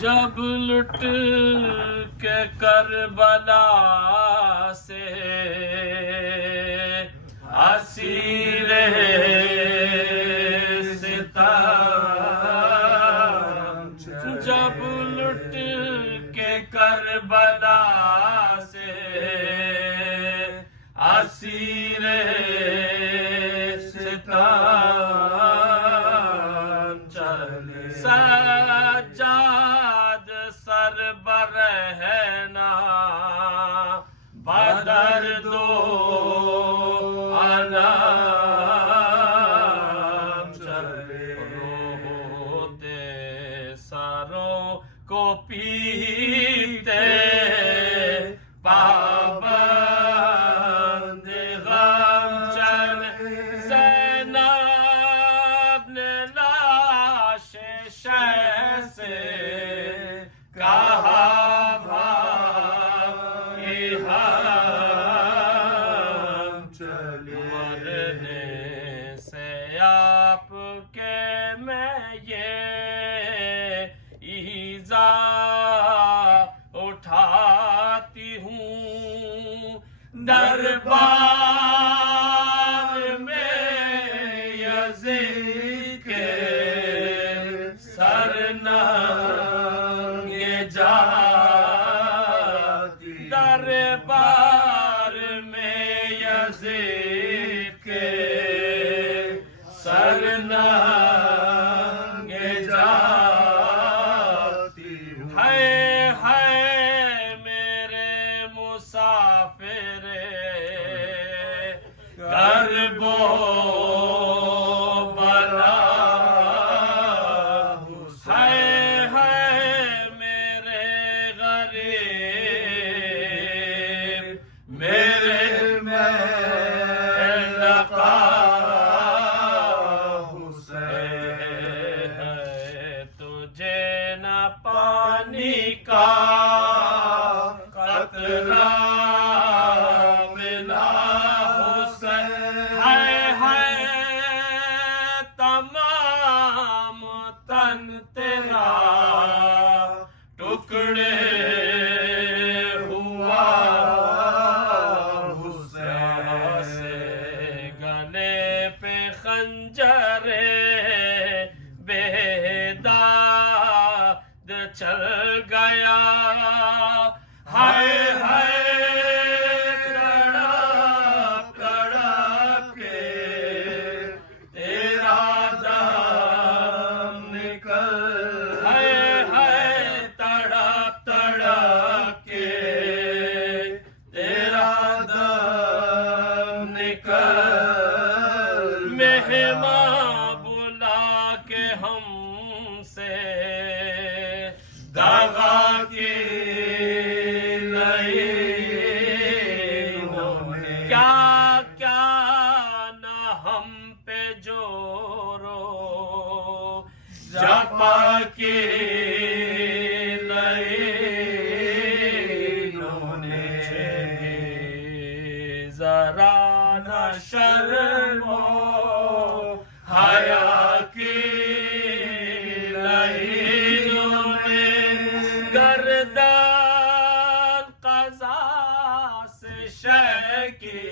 جب لٹ کے کربلا سے اسیر ستم، جب لٹ کے کربلا سے اسیر ستم چلے، سجاد سر برہنا بدرد و الم چلے، روتے سروں کو پیتے پابند غم چلے، زینب نے لاش شہ سے کہا بھائی ہم چلے، مرنے سے آپ کے میں یہ ایذا اٹھاتی ہوں، دربار میں یزید کے سر ننگے جاتی، دربار میں یزید کے سر ننگے جاتی، ہے میرے مسافر کرب و بلا، ہے میرے غریب میرے لقا حسین، ہے تجھے نہ پانی کا قطرہ ملا حسین، ہے تمام تن تیرا ٹکڑے ہوا حسین، سے گلے پہ خنجر بیداد چل گیا، ہائے ہائے تڑپ تڑپ کے تیرا دم نکل، ہائے ہائے تڑپ تڑپ کے تیرا دم نکل، مہمان بلا کے ہم سے دغا کی کیا کیا نہ ہم پہ جورو جپا کی لئینوں نے، ذرا نہ شرم و حیا کی لئینوں نے، گردن قضا سے شے کی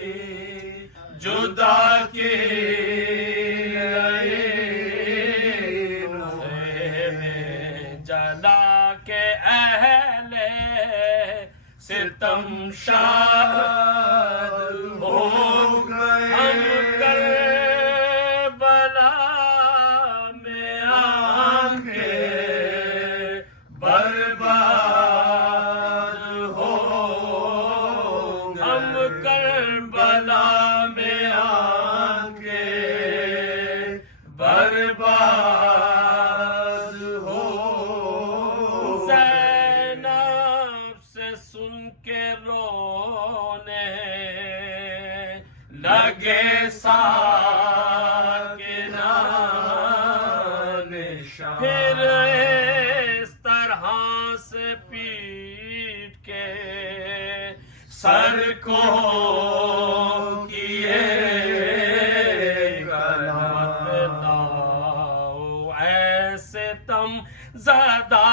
جدا کی میں جلا کے اہل ستم شاد ہو گئے، ہم کربلا میں آنکھیں برباد ہو، ہم کربلا میں آنکھیں برباد ہو، زینب سے سن کے رونے لگے ساکنان شام، پھر اس طرح سے پیٹ کے سر کو کیے کلام، ایسے تم زدہ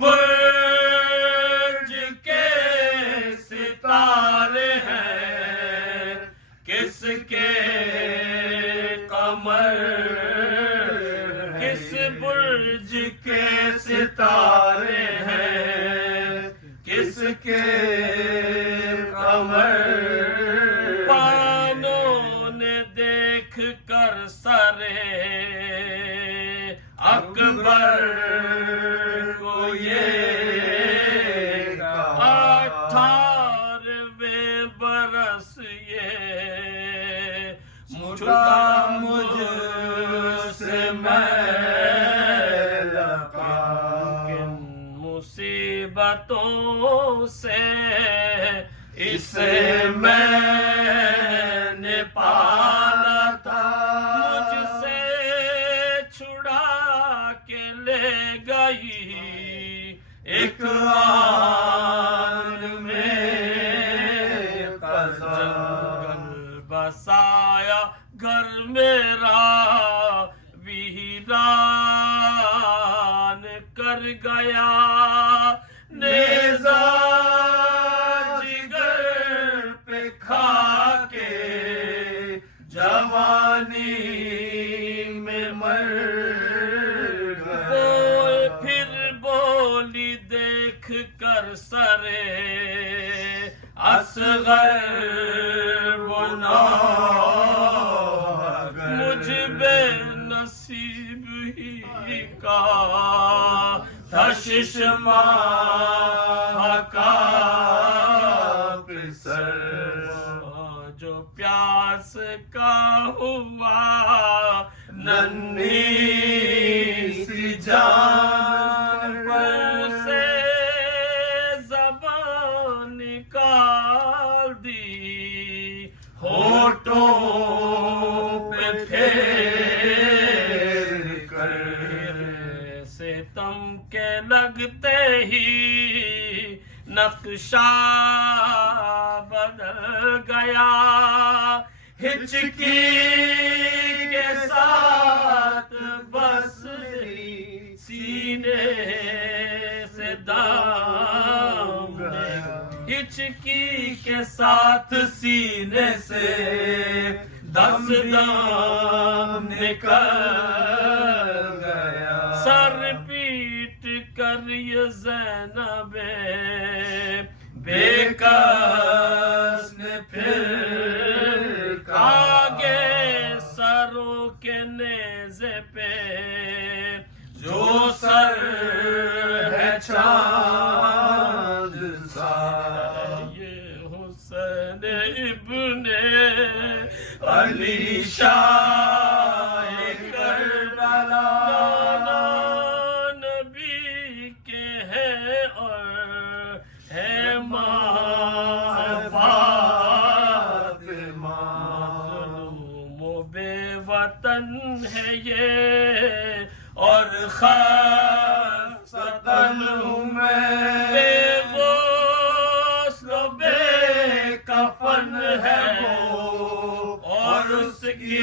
برج کے ستارے ہیں، کس کے قمر، کس برج کے ستارے ہیں، کس کے قمر، پانوں نے دیکھ کر سرے اکبر کو یہ 18ویں برس یہ چھٹا مجھ سے میل کا، کن مصیبتوں سے اسے میں نے پالا تھا، مجھ سے چھڑا کے لے گئی ایک آن میں قضا، جنگل بسایا گھر میرا ویران کر گیا، نیزہ جگر پہ کھا کے جوانی میں مر گیا، پھر بولی دیکھ کر سرے اصغر وہ نوگر، مجھ بے نصیب ہی کا تھا ششماہ کا پسر، جو پیاس کا ہوا ننھی سی جان، سے زبان نکال دی ہونٹوں پہ پھیر کر، ستم کے لگتے ہی نقشہ بدل گیا، ہچکی کے ساتھ بس سینے سے دام، ہچکی کے ساتھ سینے سے 10 دام نکل گیا، سر پیٹ کر یہ زینب بے کس نے پھر آگے سروں کے نیزے پہ جو سر ہے چاند سا، یہ حسین ابن علی شاہ کربلا، نبی کے ہے اور ہے ماں فاطمہ، مظلوم و بے وطن ہے یہ اور خاصتاً میں بے غسل و بے کفن ہے وہ، اور اس کی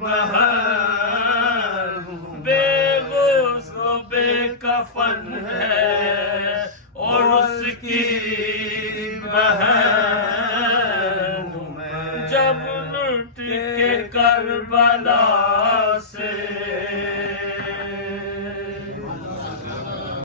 بہن بے غسل و بے کفن ہے، اور اس کی بہن جب لٹ کے کربلا سے